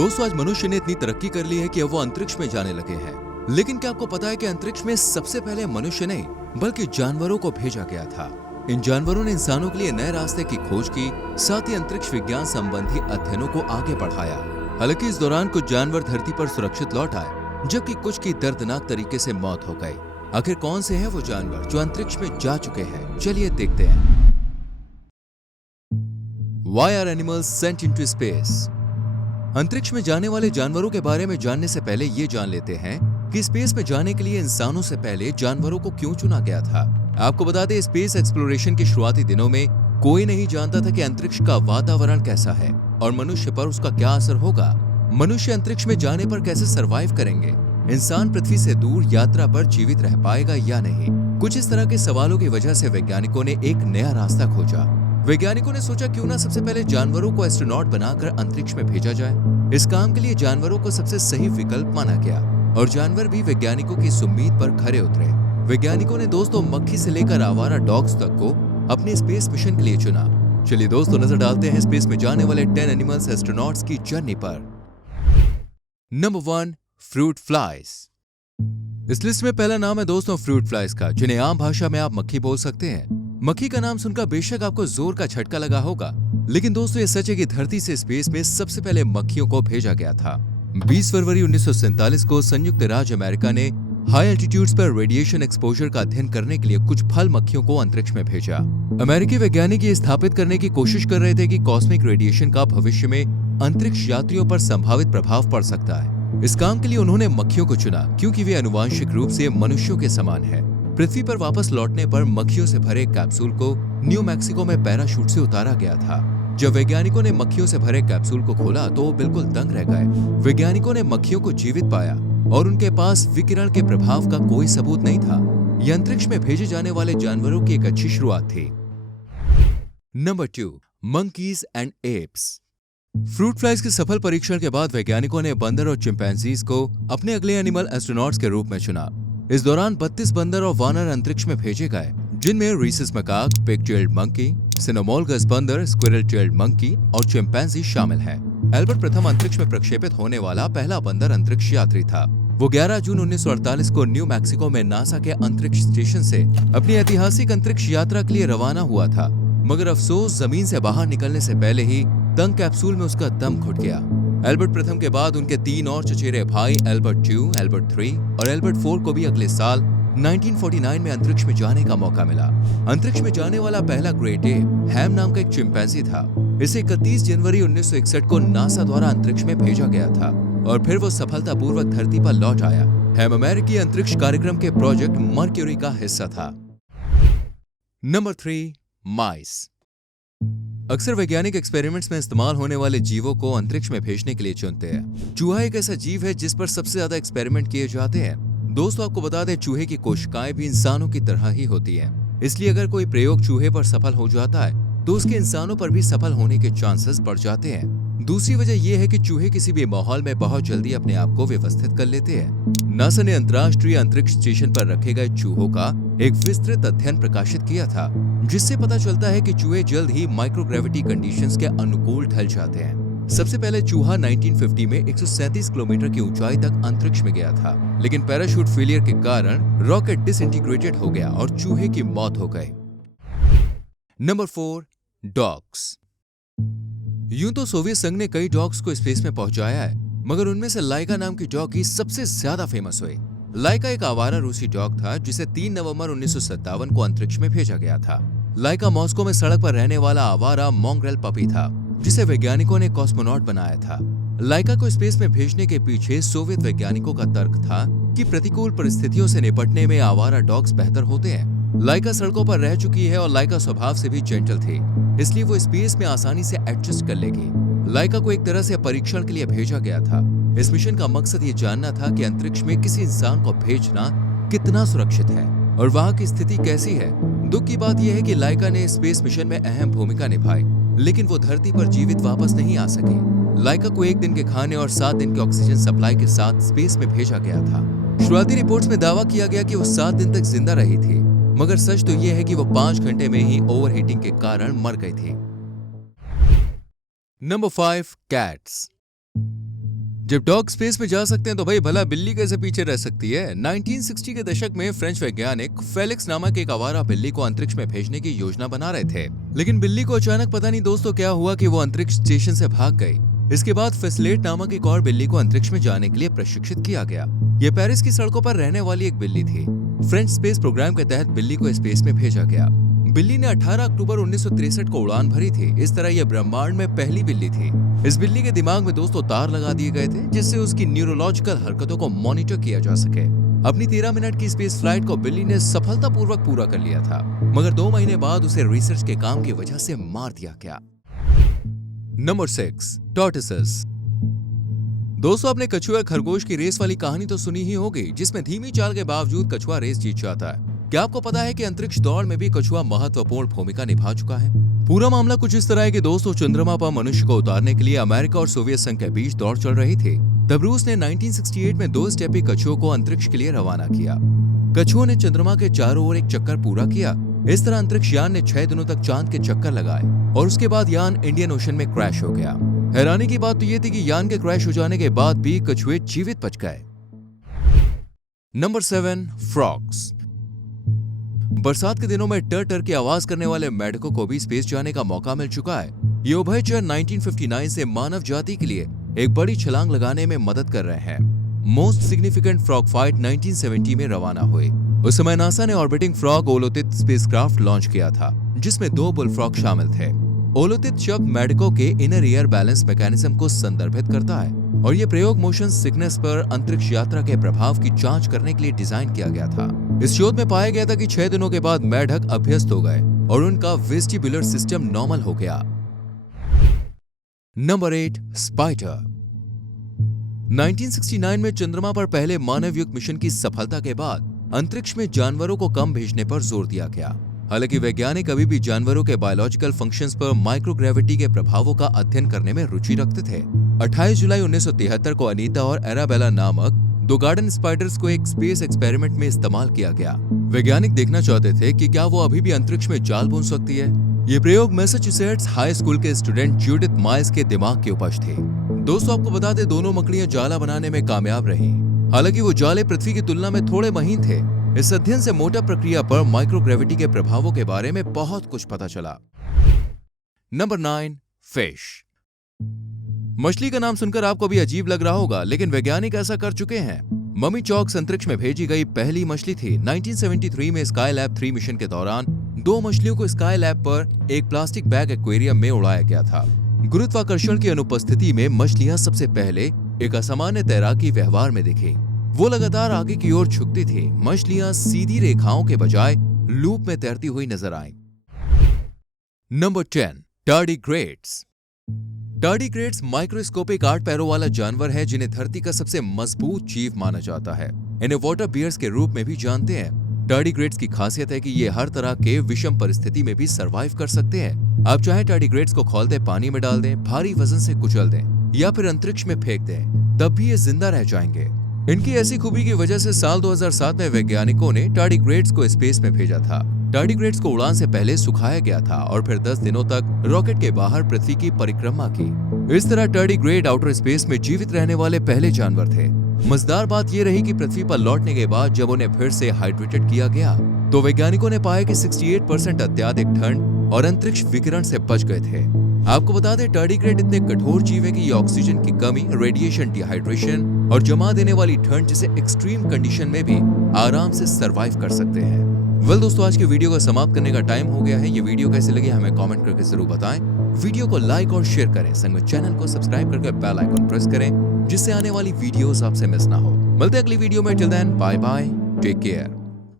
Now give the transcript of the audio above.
दोस्तों, आज मनुष्य ने इतनी तरक्की कर ली है कि अब वो अंतरिक्ष में जाने लगे हैं। लेकिन क्या आपको पता है कि अंतरिक्ष में सबसे पहले मनुष्य नहीं बल्कि जानवरों को भेजा गया था। इन जानवरों ने इंसानों के लिए नए रास्ते की खोज की, साथ ही अंतरिक्ष विज्ञान संबंधी अध्ययनों को आगे बढ़ाया। हालांकि इस दौरान कुछ जानवर धरती पर सुरक्षित लौट आए, जबकि कुछ की दर्दनाक तरीके से मौत हो गई। आखिर कौन से हैं वो जानवर जो अंतरिक्ष में जा चुके हैं? चलिए देखते हैं। Why are animals sent into space? अंतरिक्ष में जाने वाले जानवरों के बारे में जानने से पहले ये जान लेते हैं कि स्पेस में जाने के लिए इंसानों से पहले जानवरों को क्यों चुना गया था। आपको बता दें, स्पेस एक्सप्लोरेशन के शुरुआती दिनों में कोई नहीं जानता था कि अंतरिक्ष का वातावरण कैसा है और मनुष्य पर उसका क्या असर होगा। मनुष्य अंतरिक्ष में जाने पर कैसे सरवाइव करेंगे? इंसान पृथ्वी से दूर यात्रा पर जीवित रह पाएगा या नहीं? कुछ इस तरह के सवालों की वजह से वैज्ञानिकों ने एक नया रास्ता खोजा। वैज्ञानिकों ने सोचा क्यों ना सबसे पहले जानवरों को एस्ट्रोनॉट बनाकर अंतरिक्ष में भेजा जाए। इस काम के लिए जानवरों को सबसे सही विकल्प माना गया और जानवर भी वैज्ञानिकों की इस उम्मीद पर खरे उतरे। वैज्ञानिकों ने दोस्तों मक्खी से लेकर आवारा डॉग्स तक को अपने स्पेस मिशन के लिए चुना। चलिए दोस्तों, नजर डालते हैं स्पेस में जाने वाले 10 एनिमल्स एस्ट्रोनॉट्स की जर्नी पर। Number 1, fruit flies. इस लिस्ट में पहला नाम है दोस्तों फ्रूट फ्लाइज का, जिन्हें आम भाषा में आप मक्खी बोल सकते हैं। मक्खी का नाम सुनकर बेशक आपको जोर का झटका लगा होगा, लेकिन दोस्तों ये सच है कि धरती से स्पेस में सबसे पहले मक्खियों को भेजा गया था। 20 फरवरी 1947 को संयुक्त राज्य अमेरिका ने हाई एल्टीट्यूड्स पर रेडिएशन एक्सपोजर का अध्ययन करने के लिए कुछ फल मक्खियों को अंतरिक्ष में भेजा। अमेरिकी वैज्ञानिक ये स्थापित करने की कोशिश कर रहे थे कि कॉस्मिक रेडिएशन का भविष्य में अंतरिक्ष यात्रियों पर संभावित प्रभाव पड़ सकता है। इस काम के लिए उन्होंने मक्खियों को चुना क्योंकि वे आनुवांशिक रूप से मनुष्यों के समान है। पृथ्वी पर वापस लौटने पर मक्खियों से भरे कैप्सूल को न्यू मैक्सिको में पैराशूट से उतारा गया था। जब वैज्ञानिकों ने मक्खियों से भरे कैप्सूल को खोला तो वो बिल्कुल दंग रह गए। वैज्ञानिकों ने मक्खियों को जीवित पाया और उनके पास विकिरण के प्रभाव का कोई सबूत नहीं था। यह अंतरिक्ष में भेजे जाने वाले जानवरों की एक अच्छी शुरुआत थी। Number 2, monkeys and apps. Fruit flies के सफल परीक्षण के बाद वैज्ञानिकों ने बंदर और चिंपैंजीज को अपने अगले एनिमल एस्ट्रोनॉट्स के रूप में चुना। इस दौरान 32 बंदर और वानर अंतरिक्ष में भेजे गए, जिनमें rhesus macaque, pig tailed monkey, cynomolgus बंदर, स्क्विरल टेल्ड मंकी और चिंपैंजी शामिल हैं। एल्बर्ट प्रथम अंतरिक्ष में प्रक्षेपित होने वाला पहला बंदर अंतरिक्ष यात्री था। वो 11 जून 1948 को न्यू मैक्सिको में नासा के अंतरिक्ष स्टेशन से अपनी ऐतिहासिक अंतरिक्ष यात्रा के लिए रवाना हुआ था, मगर अफसोस जमीन से बाहर निकलने से पहले ही तंग कैप्सूल में उसका दम घुट गया। एल्बर्ट प्रथम के बाद उनके 3 और चचेरे भाई एल्बर्ट 2, एल्बर्ट 3 और एल्बर्ट 4 को भी अगले साल 1949 में अंतरिक्ष में जाने का मौका मिला। अंतरिक्ष में जाने वाला पहला ग्रेट एप हैम नाम का एक चिंपैंजी था। इसे 31 जनवरी 1961 को नासा द्वारा अंतरिक्ष में भेजा गया था और फिर वो सफलतापूर्वक धरती पर लौट आया। हैम अमेरिकी अंतरिक्ष कार्यक्रम के प्रोजेक्ट मर्क्यूरी का हिस्सा था। नंबर 3, माइस। अक्सर वैज्ञानिक एक्सपेरिमेंट्स में इस्तेमाल होने वाले जीवों को अंतरिक्ष में भेजने के लिए चुनते हैं। चूहा एक ऐसा जीव है जिस पर सबसे ज्यादा एक्सपेरिमेंट किए जाते हैं। दोस्तों, आपको बता दें, चूहे की कोशिकाएं भी इंसानों की तरह ही होती हैं। इसलिए अगर कोई प्रयोग चूहे पर सफल हो जाता है तो उसके इंसानों पर भी सफल होने के चांसेस बढ़ जाते हैं। दूसरी वजह यह है कि चूहे किसी भी माहौल में बहुत जल्दी अपने आप को व्यवस्थित कर लेते हैं। नासा ने अंतर्राष्ट्रीय अंतरिक्ष स्टेशन पर रखे गए चूहों का एक विस्तृत अध्ययन प्रकाशित किया था, जिससे पता चलता है कि चूहे जल्द ही माइक्रोग्रेविटी कंडीशंस के अनुकूल ढल जाते हैं। सबसे पहले चूहा 1950 में 137 किलोमीटर की ऊंचाई तक अंतरिक्ष में गया था, लेकिन पैराशूट फेलियर के कारण रॉकेट डिसइंटीग्रेटेड हो गया और चूहे की मौत हो गई। Number 4, dogs. यूं तो सोवियत संघ ने कई डॉग्स को स्पेस में पहुंचाया है, मगर उनमें से लाइका नाम की डॉग ही सबसे ज्यादा फेमस हुई। लाइका एक आवारा रूसी डॉग था जिसे 3 नवंबर 1957 को अंतरिक्ष में भेजा गया था। लाइका मॉस्को में सड़क पर रहने वाला आवारा मोंग्रेल पपी था, जिसे वैज्ञानिकों ने कॉस्मोनॉट बनाया था। लाइका को स्पेस में भेजने के पीछे सोवियत वैज्ञानिकों का तर्क था कि प्रतिकूल परिस्थितियों से निपटने में आवारा डॉग्स बेहतर होते हैं। लाइका सड़कों पर रह चुकी है और लाइका स्वभाव से भी जेंटल थी, इसलिए वो स्पेस में आसानी से एडजस्ट कर लेगी। लाइका को एक तरह से परीक्षण के लिए भेजा गया था। इस मिशन का मकसद ये जानना था कि अंतरिक्ष में किसी इंसान को भेजना कितना सुरक्षित है और वहाँ की स्थिति कैसी है। दुख की बात यह है कि लाइका ने स्पेस मिशन में अहम भूमिका निभाई, लेकिन वो धरती पर जीवित वापस नहीं आ सकी। लाइका को 1 दिन के खाने और 7 दिन के ऑक्सीजन सप्लाई के साथ स्पेस में भेजा गया था। शुरुआती रिपोर्ट्स में दावा किया गया कि वो 7 दिन तक जिंदा रही थी, मगर सच तो यह है कि वो 5 घंटे में ही ओवरहीटिंग के कारण मर गई थी। Number 5, cats. जब डॉग स्पेस में जा सकते हैं तो भाई भला बिल्ली कैसे पीछे रह सकती है। 1960 के दशक में फ्रेंच वैज्ञानिक फेलिक्स नामक एक आवारा बिल्ली को अंतरिक्ष में भेजने की योजना बना रहे थे, लेकिन बिल्ली को अचानक पता नहीं दोस्तों क्या हुआ कि वो अंतरिक्ष स्टेशन से भाग गई। इसके बाद फेसलेट नामक एक और बिल्ली को अंतरिक्ष में जाने के लिए प्रशिक्षित किया गया। ये पेरिस की सड़कों पर रहने वाली एक बिल्ली थी। फ्रेंच स्पेस प्रोग्राम के तहत बिल्ली को स्पेस में भेजा गया। बिल्ली ने 18 अक्टूबर 1963 को उड़ान भरी थी। इस तरह यह ब्रह्मांड में पहली बिल्ली थी। इस बिल्ली के दिमाग में दोस्तों तार लगा दिए गए थे, जिससे उसकी न्यूरोलॉजिकल हरकतों को मॉनिटर किया जा सके। अपनी 13 मिनट की स्पेस फ्लाइट को बिल्ली ने सफलतापूर्वक पूरा कर लिया था, मगर 2 महीने बाद उसे रिसर्च के काम की वजह से मार दिया गया। नंबर 6, टॉर्टोइसेस। दोस्तों, आपने कछुआ खरगोश की रेस वाली कहानी तो सुनी ही होगी, जिसमें धीमी चाल के बावजूद कछुआ रेस जीत जाता है। क्या आपको पता है कि अंतरिक्ष दौड़ में भी कछुआ महत्वपूर्ण भूमिका निभा चुका है? पूरा मामला कुछ इस तरह है कि दोस्तों, चंद्रमा पर मनुष्य को उतारने के लिए अमेरिका और सोवियत संघ के बीच दौड़ चल रही थी। तब रूस ने 1968 में 2 स्टेपी कछुओं को अंतरिक्ष के लिए रवाना किया। कछुओं ने चंद्रमा के चारों ओर एक चक्कर पूरा किया। इस तरह अंतरिक्ष यान ने 6 दिनों तक चांद के चक्कर लगाए और उसके बाद यान इंडियन ओशन में क्रैश हो गया। हैरानी की बात तो ये थी कि यान के क्रैश हो जाने के बाद भी कछुए जीवित बच गए। Number 7, frogs. बरसात के दिनों में टर टर की आवाज करने वाले मेढकों को भी स्पेस जाने का मौका मिल चुका है। ये उभयचर 1959 से मानव जाति के लिए एक बड़ी छलांग लगाने में मदद कर रहे हैं। मोस्ट सिग्निफिकेंट फ्रॉग फाइट 1970 में रवाना हुई। उस समय नासा ने ऑर्बिटिंग फ्रॉग ओलोथित स्पेसक्राफ्ट लॉन्च किया था, जिसमें 2 बुलफ्रॉग शामिल थे। ओलोथित शब्द मेढकों के इनर ईयर बैलेंस मैकेनिज्म को संदर्भित करता है और ये प्रयोग मोशन सिकनेस पर अंतरिक्ष यात्रा के प्रभाव की जांच करने के लिए डिजाइन किया गया था। इस शोध में पाया गया था कि 6 दिनों के बाद मेढक अभ्यस्त हो गए और उनका वेस्टिबुलर सिस्टम नॉर्मल हो गया। Number 8, spider. 1969 में चंद्रमा पर पहले मानवयुक्त मिशन की सफलता के बाद अंतरिक्ष में जानवरों को कम भेजने पर जोर दिया गया। हालांकि वैज्ञानिक अभी भी जानवरों के बायोलॉजिकल फंक्शंस पर माइक्रोग्रेविटी के प्रभावों का अध्ययन करने में रुचि रखते थे। 28 जुलाई 1973 को अनीता और एराबेला नामक 2 गार्डन स्पाइडर्स को एक स्पेस एक्सपेरिमेंट में इस्तेमाल किया गया। वैज्ञानिक देखना चाहते थे कि क्या वो अभी भी अंतरिक्ष में जाल बुन सकती है। ये प्रयोग मैसाचुसेट्स हाई स्कूल के स्टूडेंट जूडिथ माइल्स के दिमाग की उपज थी। दोस्तों, आपको बता दें, दोनों मकड़ियां जाला बनाने में कामयाब रही। हालांकि वो जाले पृथ्वी की तुलना में थोड़े महीन थे। इस अध्ययन से मोटा प्रक्रिया पर माइक्रोग्रेविटी के प्रभावों के बारे में बहुत कुछ पता चला। Number 9, fish. मछली का नाम सुनकर आपको भी अजीब लग रहा होगा, लेकिन वैज्ञानिक ऐसा कर चुके हैं। मम्मी चॉक्स अंतरिक्ष में भेजी गई पहली मछली थी। 1973 में स्काईलैब 3 मिशन के दौरान 2 मछलियों को स्काईलैब पर एक प्लास्टिक बैग एक्वेरियम में उड़ाया गया था। गुरुत्वाकर्षण की अनुपस्थिति में मछलियां सबसे पहले एक असामान्य तैराकी व्यवहार में दिखी। वो लगातार आगे की ओर झुकती थी। मछलियां सीधी रेखाओं के बजाय लूप में तैरती हुई नजर आईं। Number 10, tardigrades. टार्डिग्रेड्स माइक्रोस्कोपिक 8 पैरों वाला जानवर है, जिन्हें धरती का सबसे मजबूत जीव माना जाता है। इन्हें वाटर बियर्स के रूप में भी जानते हैं। टार्डिग्रेड्स की खासियत है कि ये हर तरह के विषम परिस्थिति में भी सरवाइव कर सकते हैं। आप चाहे टार्डिग्रेड्स को खौलते पानी में डाल दें, भारी वजन से कुचल दें या फिर अंतरिक्ष में फेंक दें, तब भी ये जिंदा रह जाएंगे। इनकी ऐसी खूबी की वजह से साल 2007 में वैज्ञानिकों ने टार्डिग्रेड्स को स्पेस में भेजा था। टार्डिग्रेड्स को उड़ान से पहले सुखाया गया था और फिर 10 दिनों तक रॉकेट के बाहर पृथ्वी की परिक्रमा की। इस तरह टार्डिग्रेड आउटर स्पेस में जीवित रहने वाले पहले जानवर थे। मजेदार बात यह रही कि पृथ्वी पर लौटने के बाद जब उन्हें फिर से हाइड्रेटेड किया गया तो वैज्ञानिकों ने पाया कि 68% अत्यधिक ठंड और अंतरिक्ष विकिरण से बच गए थे। आपको बता दें, टार्डिग्रेड इतने कठोर जीव है कि ये ऑक्सीजन की कमी, रेडिएशन डिहाइड्रेशन और जमा देने वाली ठंड जैसे एक्सट्रीम कंडीशन में भी आराम से सरवाइव कर सकते हैं। वेल दोस्तों, आज की वीडियो को समाप्त करने का टाइम हो गया है। ये वीडियो कैसे लगी हमें कमेंट करके जरूर बताएं। वीडियो को लाइक और शेयर करें, संग में चैनल को सब्सक्राइब करके बेल आइकन प्रेस करें, जिससे आने वाली वीडियोस आपसे मिस ना हो। मिलते हैं अगली वीडियो में। Till then, bye bye, take care.